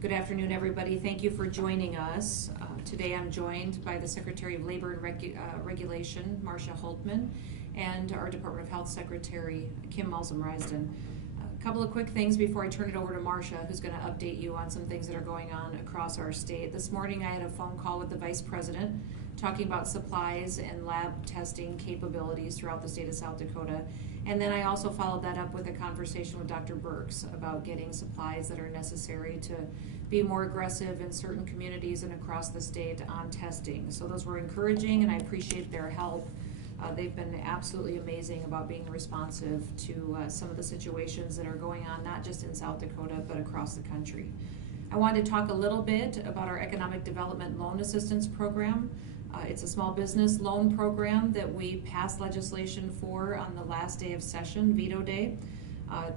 Good afternoon, everybody. Thank you for joining us. Today I'm joined by the Secretary of Labor and Regulation, Marcia Holtman, and our Department of Health Secretary, Kim Malzum-Risden. A couple of quick things before I turn it over to Marcia, who's going to update you on some things that are going on across our state. This morning I had a phone call with the Vice President talking about supplies and lab testing capabilities throughout the state of South Dakota. And then I also followed that up with a conversation with Dr. Burks about getting supplies that are necessary to be more aggressive in certain communities and across the state on testing. So those were encouraging, and I appreciate their help. They've been absolutely amazing about being responsive to some of the situations that are going on, not just in South Dakota, but across the country. I wanted to talk a little bit about our Economic Development Loan Assistance Program. It's a small business loan program that we passed legislation for on the last day of session, veto day.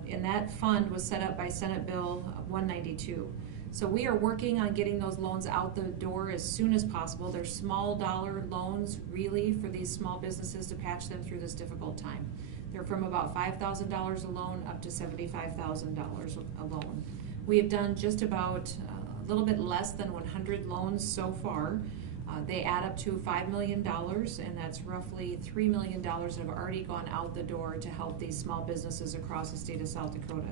And that fund was set up by Senate Bill 192. So we are working on getting those loans out the door as soon as possible. They're small dollar loans, really, for these small businesses to patch them through this difficult time. They're from about $5,000 a loan up to $75,000 a loan. We have done just about a little bit less than 100 loans so far. They add up to $5 million, and that's roughly $3 million that have already gone out the door to help these small businesses across the state of South Dakota.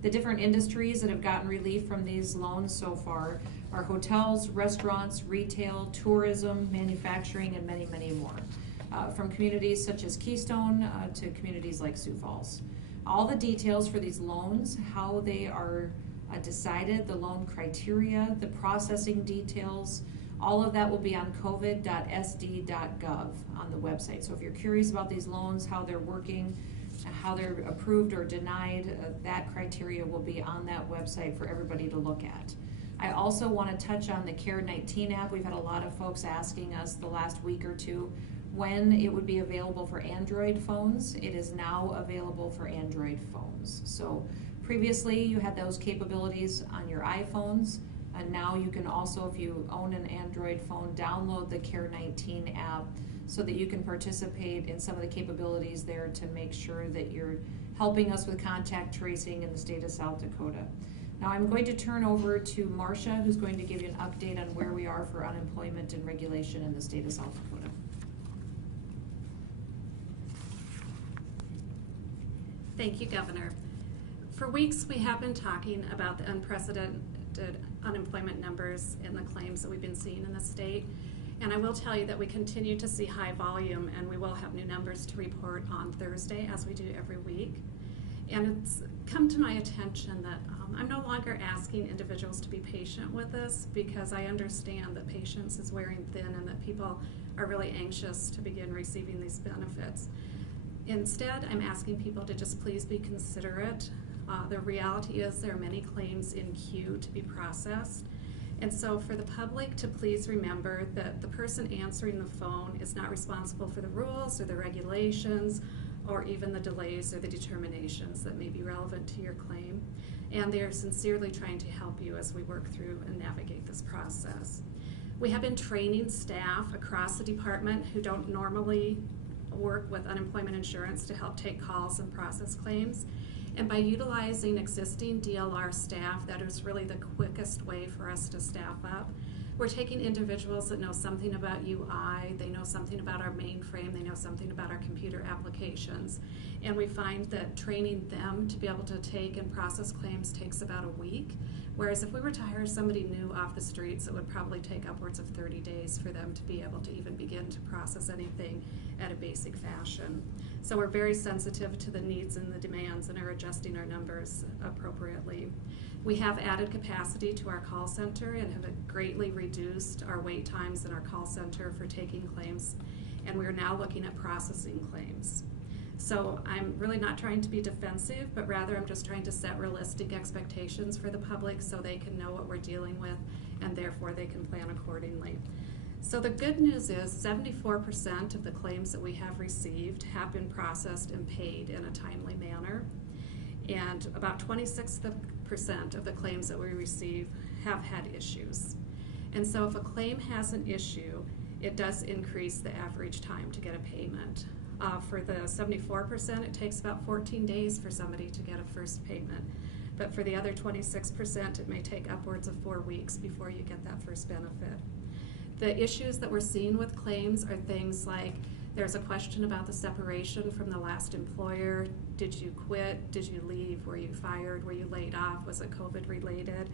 The different industries that have gotten relief from these loans so far are hotels, restaurants, retail, tourism, manufacturing, and many, many more. From communities such as Keystone to communities like Sioux Falls. All the details for these loans, how they are decided, the loan criteria, the processing details, all of that will be on covid.sd.gov on the website. So if you're curious about these loans, how they're working, how they're approved or denied, that criteria will be on that website for everybody to look at. I also want to touch on the CARE-19 app. We've had a lot of folks asking us the last week or two when it would be available for Android phones. It is now available for Android phones. So previously you had those capabilities on your iPhones. And now you can also, if you own an Android phone, download the CARE-19 app so that you can participate in some of the capabilities there to make sure that you're helping us with contact tracing in the state of South Dakota. Now I'm going to turn over to Marcia, who's going to give you an update on where we are for unemployment and regulation in the state of South Dakota. Thank you, Governor. For weeks we have been talking about the unprecedented unemployment numbers and the claims that we've been seeing in the state. And I will tell you that we continue to see high volume, and we will have new numbers to report on Thursday, as we do every week. And it's come to my attention that I'm no longer asking individuals to be patient with us, because I understand that patience is wearing thin and that people are really anxious to begin receiving these benefits. Instead, I'm asking people to just please be considerate. The reality is there are many claims in queue to be processed. And so for the public to please remember that the person answering the phone is not responsible for the rules or the regulations or even the delays or the determinations that may be relevant to your claim. And they are sincerely trying to help you as we work through and navigate this process. We have been training staff across the department who don't normally work with unemployment insurance to help take calls and process claims. And by utilizing existing DLR staff, that is really the quickest way for us to staff up. We're taking individuals that know something about UI, they know something about our mainframe, they know something about our computer applications. And we find that training them to be able to take and process claims takes about a week. Whereas if we were to hire somebody new off the streets, it would probably take upwards of 30 days for them to be able to even begin to process anything at a basic fashion. So we're very sensitive to the needs and the demands and are adjusting our numbers appropriately. We have added capacity to our call center and have greatly reduced our wait times in our call center for taking claims, and we're now looking at processing claims. So I'm really not trying to be defensive, but rather I'm just trying to set realistic expectations for the public so they can know what we're dealing with and therefore they can plan accordingly. So the good news is 74% of the claims that we have received have been processed and paid in a timely manner. And about 26% of the claims that we receive have had issues. And so if a claim has an issue, it does increase the average time to get a payment. For the 74%, it takes about 14 days for somebody to get a first payment. But for the other 26%, it may take upwards of 4 weeks before you get that first benefit. The issues that we're seeing with claims are things like there's a question about the separation from the last employer. Did you quit? Did you leave? Were you fired? Were you laid off? Was it COVID related?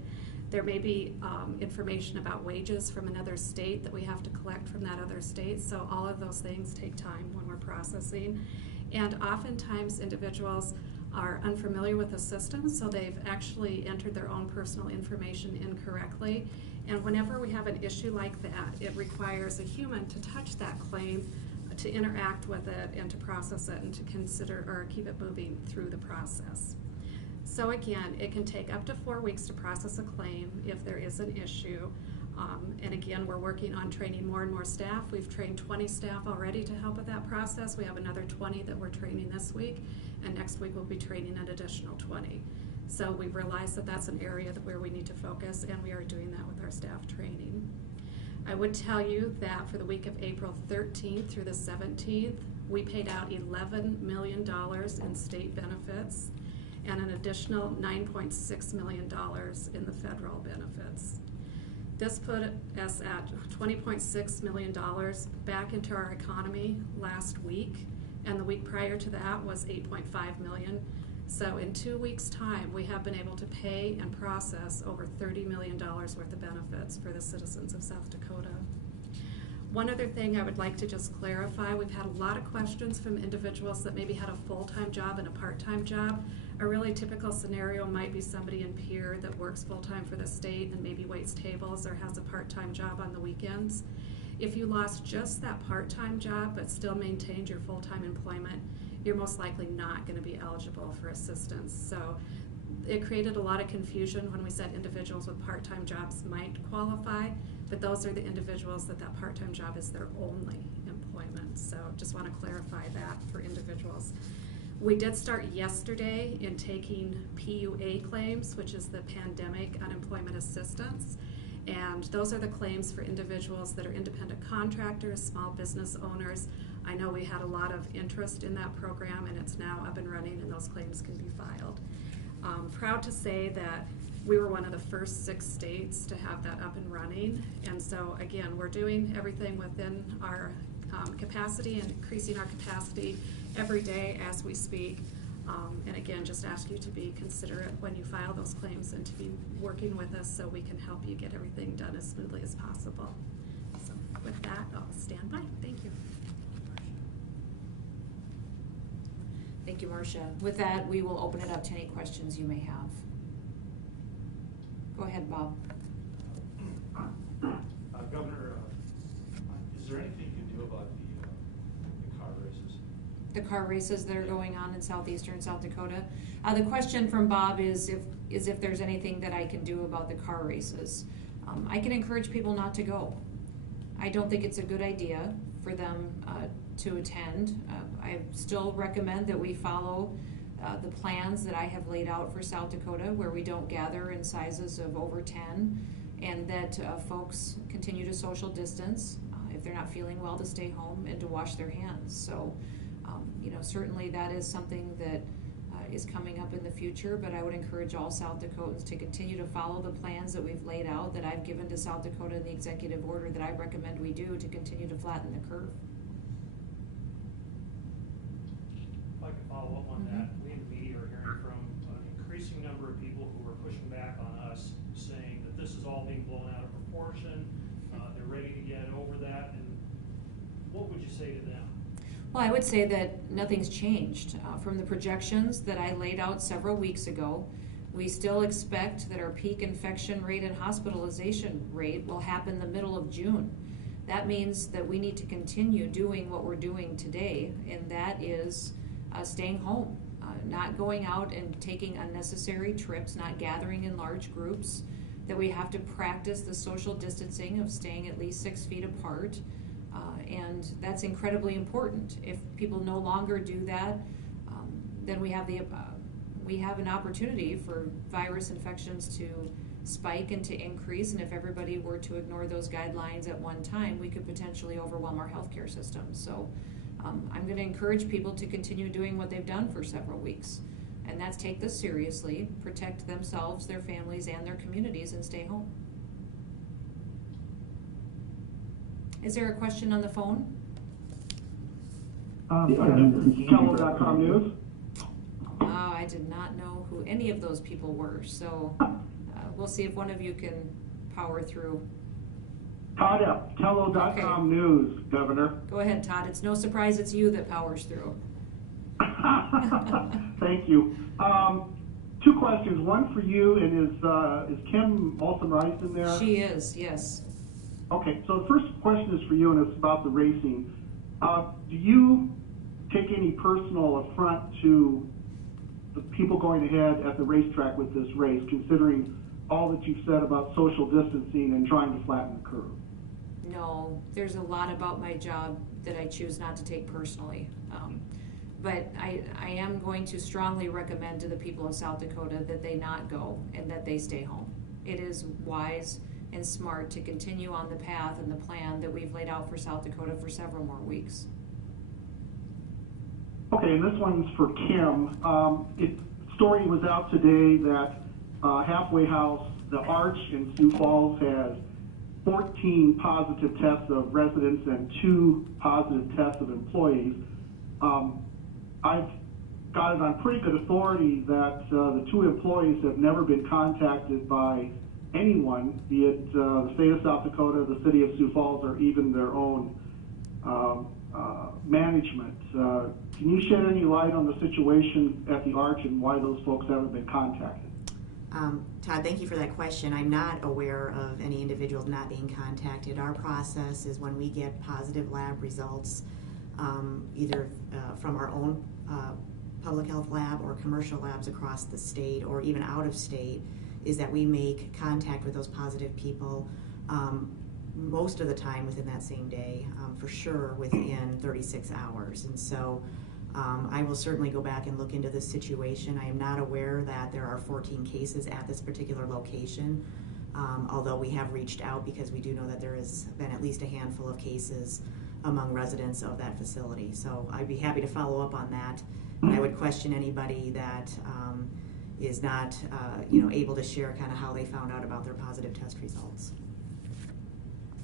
There may be information about wages from another state that we have to collect from that other state. So all of those things take time when we're processing. And oftentimes individuals are unfamiliar with the system, so they've actually entered their own personal information incorrectly. And whenever we have an issue like that, it requires a human to touch that claim, to interact with it, and to process it, and to consider or keep it moving through the process. So again, it can take up to 4 weeks to process a claim if there is an issue. And again, we're working on training more and more staff. We've trained 20 staff already to help with that process. We have another 20 that we're training this week, and next week we'll be training an additional 20. So we've realized that that's an area where we need to focus, and we are doing that with our staff training. I would tell you that for the week of April 13th through the 17th, we paid out $11 million in state benefits and an additional $9.6 million in the federal benefits. This put us at $20.6 million back into our economy last week, and the week prior to that was $8.5 million. So in 2 weeks' time, we have been able to pay and process over $30 million worth of benefits for the citizens of South Dakota. One other thing I would like to just clarify, we've had a lot of questions from individuals that maybe had a full-time job and a part-time job. A really typical scenario might be somebody in Pierre that works full-time for the state and maybe waits tables or has a part-time job on the weekends. If you lost just that part-time job but still maintained your full-time employment, you're most likely not going to be eligible for assistance. So it created a lot of confusion when we said individuals with part-time jobs might qualify, but those are the individuals that part-time job is their only employment. So just want to clarify that for individuals. We did start yesterday in taking PUA claims, which is the Pandemic Unemployment Assistance. And those are the claims for individuals that are independent contractors, small business owners. I know we had a lot of interest in that program, and it's now up and running, and those claims can be filed. Proud to say that we were one of the first 6 states to have that up and running. And so again, we're doing everything within our capacity and increasing our capacity every day as we speak. And again, just ask you to be considerate when you file those claims and to be working with us so we can help you get everything done as smoothly as possible. So with that, I'll stand by. Thank you. Thank you, Marcia. With that, we will open it up to any questions you may have. Go ahead, Bob. Governor, is there anything you can do about the car races? The car races that are going on in southeastern South Dakota. The question from Bob is if there's anything that I can do about the car races. I can encourage people not to go. I don't think it's a good idea for them to attend. I still recommend that we follow the plans that I have laid out for South Dakota, where we don't gather in sizes of over 10, and that folks continue to social distance. If they're not feeling well, to stay home and to wash their hands. So, certainly that is something that is coming up in the future, but I would encourage all South Dakotans to continue to follow the plans that we've laid out, that I've given to South Dakota in the executive order that I recommend we do to continue to flatten the curve. If I could follow up on that, we in the media are hearing from an increasing number of people who are pushing back on us, saying that this is all being blown out of proportion, they're ready to get over that, and what would you say to them? Well, I would say that nothing's changed. From the projections that I laid out several weeks ago, we still expect that our peak infection rate and hospitalization rate will happen the middle of June. That means that we need to continue doing what we're doing today, and that is staying home, not going out and taking unnecessary trips, not gathering in large groups, that we have to practice the social distancing of staying at least 6 feet apart. And that's incredibly important. If people no longer do that, then we have an opportunity for virus infections to spike and to increase. And if everybody were to ignore those guidelines at one time, we could potentially overwhelm our healthcare system. So I'm going to encourage people to continue doing what they've done for several weeks. And that's take this seriously, protect themselves, their families, and their communities, and stay home. Is there a question on the phone? Hello.com News. I did not know who any of those people were, so we'll see if one of you can power through. Todd F. Hello.com Okay. News, Governor. Go ahead, Todd. It's no surprise it's you that powers through. Thank you. Two questions. One for you, and is Kim Olsen-Reisden there? She is, yes. Okay, so the first question is for you, and it's about the racing. Do you take any personal affront to the people going ahead at the racetrack with this race, considering all that you've said about social distancing and trying to flatten the curve? No, there's a lot about my job that I choose not to take personally. But I am going to strongly recommend to the people of South Dakota that they not go and that they stay home. It is wise and smart to continue on the path and the plan that we've laid out for South Dakota for several more weeks. Okay, and this one's for Kim. Story was out today that Halfway House, the Arch in Sioux Falls, has 14 positive tests of residents and 2 positive tests of employees. I've got it on pretty good authority that the 2 employees have never been contacted by anyone, be it the state of South Dakota, the city of Sioux Falls, or even their own management. Can you shed any light on the situation at the Arch and why those folks haven't been contacted? Todd, thank you for that question. I'm not aware of any individuals not being contacted. Our process is when we get positive lab results, either from our own public health lab or commercial labs across the state or even out of state, is that we make contact with those positive people most of the time within that same day, for sure within 36 hours. And so I will certainly go back and look into this situation. I am not aware that there are 14 cases at this particular location, although we have reached out because we do know that there has been at least a handful of cases among residents of that facility. So I'd be happy to follow up on that. I would question anybody that is not able to share kind of how they found out about their positive test results.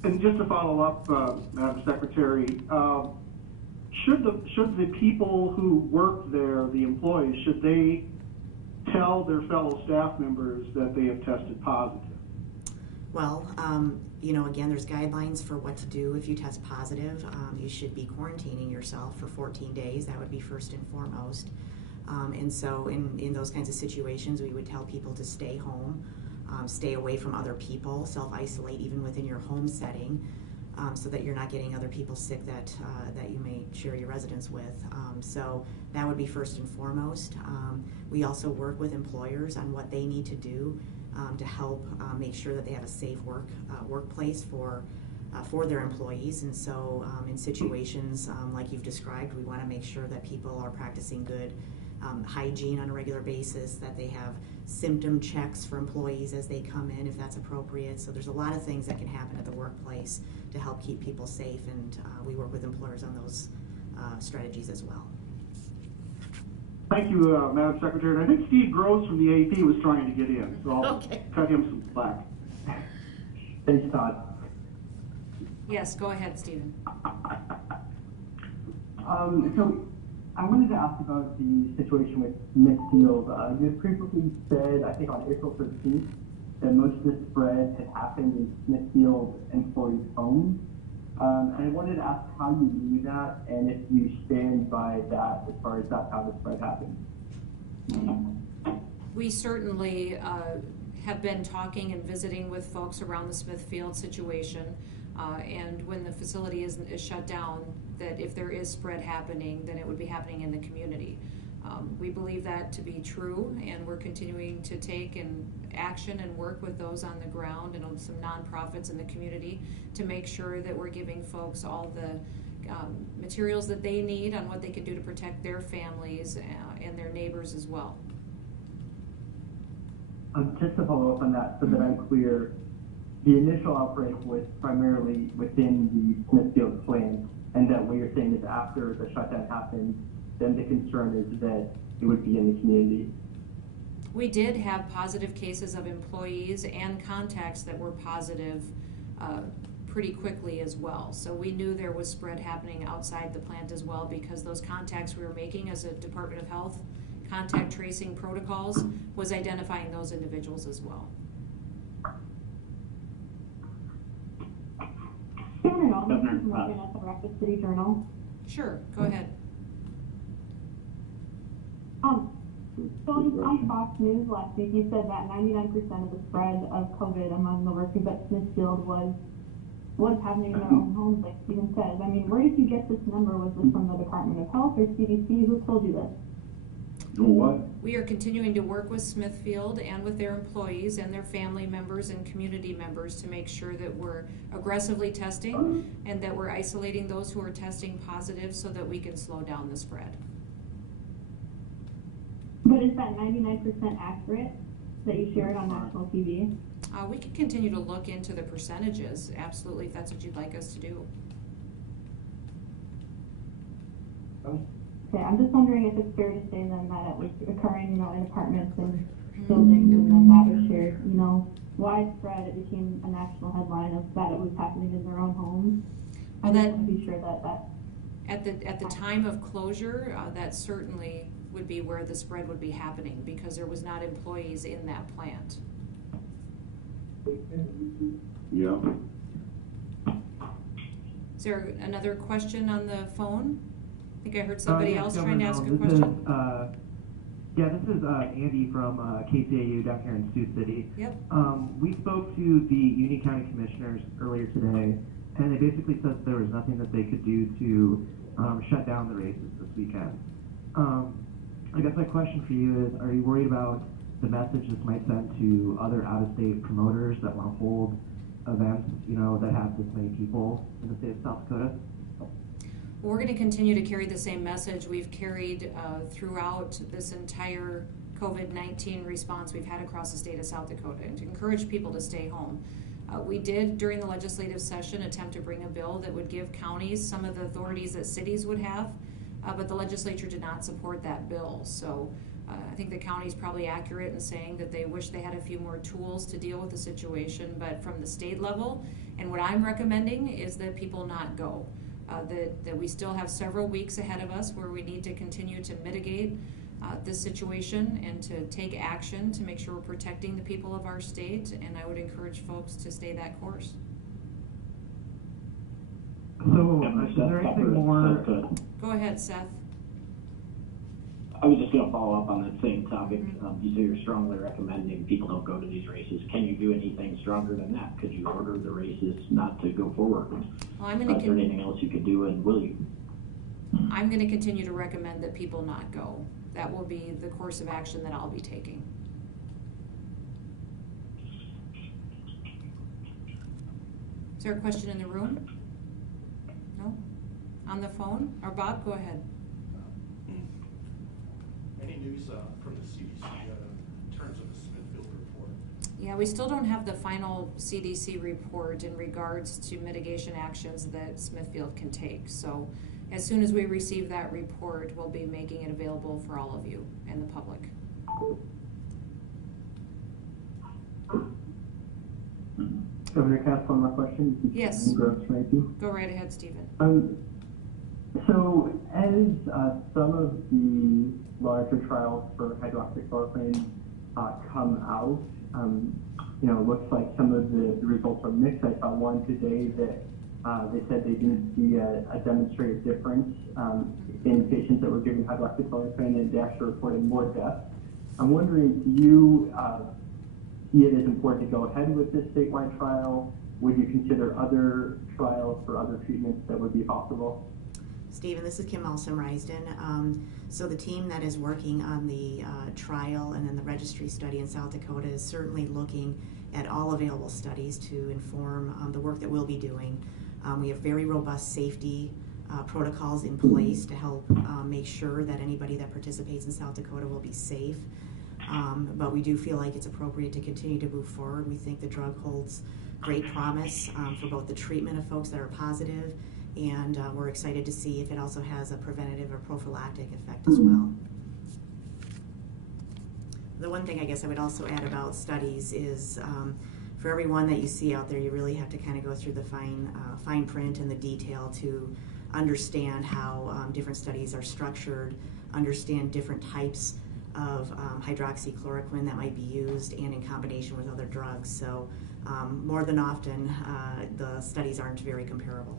And just to follow up, Madam Secretary, should the people who work there, the employees, should they tell their fellow staff members that they have tested positive? Well, again, there's guidelines for what to do if you test positive. You should be quarantining yourself for 14 days. That would be first and foremost. And so in those kinds of situations, we would tell people to stay home, stay away from other people, self-isolate even within your home setting, so that you're not getting other people sick that you may share your residence with. So that would be first and foremost. We also work with employers on what they need to do to help make sure that they have a safe workplace for their employees. And so in situations like you've described, we want to make sure that people are practicing good hygiene on a regular basis, that they have symptom checks for employees as they come in if that's appropriate. So there's a lot of things that can happen at the workplace to help keep people safe, and we work with employers on those strategies as well. Thank you, Madam Secretary. And I think Steve Groves from the AP was trying to get in, so I'll Okay. cut him some slack. Thanks, Todd. Yes, go ahead, Stephen. So I wanted to ask about the situation with Smithfield. You had previously said, I think on April 13th, that most of the spread had happened in Smithfield employees' homes. And I wanted to ask how you knew that and if you stand by that as far as that's how the spread happened. We certainly have been talking and visiting with folks around the Smithfield situation. And when the facility is shut down, that if there is spread happening, then it would be happening in the community. We believe that to be true, and we're continuing to take action and work with those on the ground and some nonprofits in the community to make sure that we're giving folks all the materials that they need on what they can do to protect their families and their neighbors as well. Just to follow up on that, so that I'm clear, the initial outbreak was primarily within the Smithfield plant, and that what you're saying is after the shutdown happened, then the concern is that it would be in the community. We did have positive cases of employees and contacts that were positive pretty quickly as well. So we knew there was spread happening outside the plant as well, because those contacts we were making as a Department of Health contact tracing protocols was identifying those individuals as well. Governor, this is Morgan at the Rapid City Journal. Sure, go ahead. So on Fox News last week, you said that 99% of the spread of COVID among the workers at Smithfield was happening in their own homes, like Stephen says. I mean, where did you get this number? Was this from the Department of Health or CDC? Who told you this? What? We are continuing to work with Smithfield and with their employees and their family members and community members to make sure that we're aggressively testing and that we're isolating those who are testing positive so that we can slow down the spread. But is that 99% accurate that you shared on national TV? We can continue to look into the percentages, absolutely, if that's what you'd like us to do. Okay, I'm just wondering if it's fair to say then that it was occurring, in apartments and buildings, and then that was shared, widespread. It became a national headline of that it was happening in their own homes. Well, I just that- want to be sure that At the time of closure, that certainly would be where the spread would be happening, because there was not employees in that plant. Yeah. Is there another question on the phone? I think I heard somebody Yes, else Governor trying to ask a Noem. question. This is Andy from KCAU down here in Sioux City. Yep. We spoke to the Union County Commissioners earlier today, and they basically said that there was nothing that they could do to shut down the races this weekend. I guess my question for you is, are you worried about the message this might send to other out-of-state promoters that want to hold events, that have this many people in the state of South Dakota? We're going to continue to carry the same message we've carried throughout this entire COVID-19 response we've had across the state of South Dakota, and to encourage people to stay home. We did, during the legislative session, attempt to bring a bill that would give counties some of the authorities that cities would have, but the legislature did not support that bill. So I think the county's probably accurate in saying that they wish they had a few more tools to deal with the situation, but from the state level, and what I'm recommending is that people not go. That we still have several weeks ahead of us where we need to continue to mitigate this situation and to take action to make sure we're protecting the people of our state, and I would encourage folks to stay that course. So, is there anything more? Go ahead, Seth. I was just going to follow up on that same topic. You say you're strongly recommending people don't go to these races. Can you do anything stronger than that? Could you order the races not to go forward? Well, I'm Is going there anything else you could do, and will you? to continue to recommend that people not go. That will be the course of action that I'll be taking. Is there a question in the room? No? On the phone? Or Bob, go ahead. Any news from the CDC in terms of the Smithfield report? Yeah, we still don't have the final CDC report in regards to mitigation actions that Smithfield can take. So as soon as we receive that report, we'll be making it available for all of you and the public. Governor, can I ask one more question? Yes. Thank you. Go right ahead, Stephen. So as some of the larger trials for hydroxychloroquine come out, it looks like some of the results are mixed. I saw one today that they said they didn't see a demonstrated difference in patients that were given hydroxychloroquine, and they actually reported more deaths. I'm wondering, do you see it as important to go ahead with this statewide trial? Would you consider other trials for other treatments that would be possible? Stephen, this is Kim Malsom-Risden. So the team that is working on the trial and then the registry study in South Dakota is certainly looking at all available studies to inform the work that we'll be doing. We have very robust safety protocols in place to help make sure that anybody that participates in South Dakota will be safe. But we do feel like it's appropriate to continue to move forward. We think the drug holds great promise for both the treatment of folks that are positive And we're excited to see if it also has a preventative or prophylactic effect as well. The one thing I guess I would also add about studies is for every one that you see out there, you really have to kind of go through the fine print and the detail to understand how different studies are structured, understand different types of hydroxychloroquine that might be used and in combination with other drugs. So more than often, the studies aren't very comparable.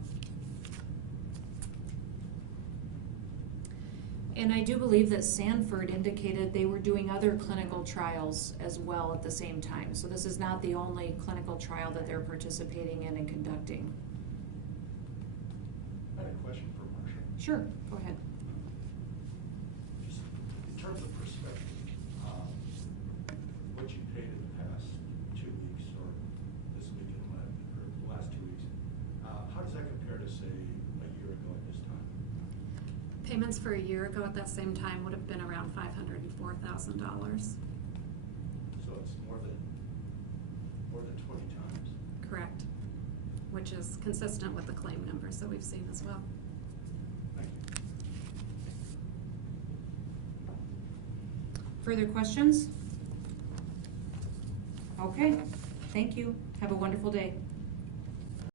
And I do believe that Sanford indicated they were doing other clinical trials as well at the same time. So this is not the only clinical trial that they're participating in and conducting. I had a question for Marcia. Sure, go ahead. Just in terms of perspective, what you paid in the past 2 weeks or this week or the last 2 weeks, how does that compare to, say, a year ago at this time? Payments for a year ago at that same time would have been around $504,000. So it's more than 20 times. Correct. Which is consistent with the claim numbers that we've seen as well. Thank you. Further questions? Okay, thank you. Have a wonderful day.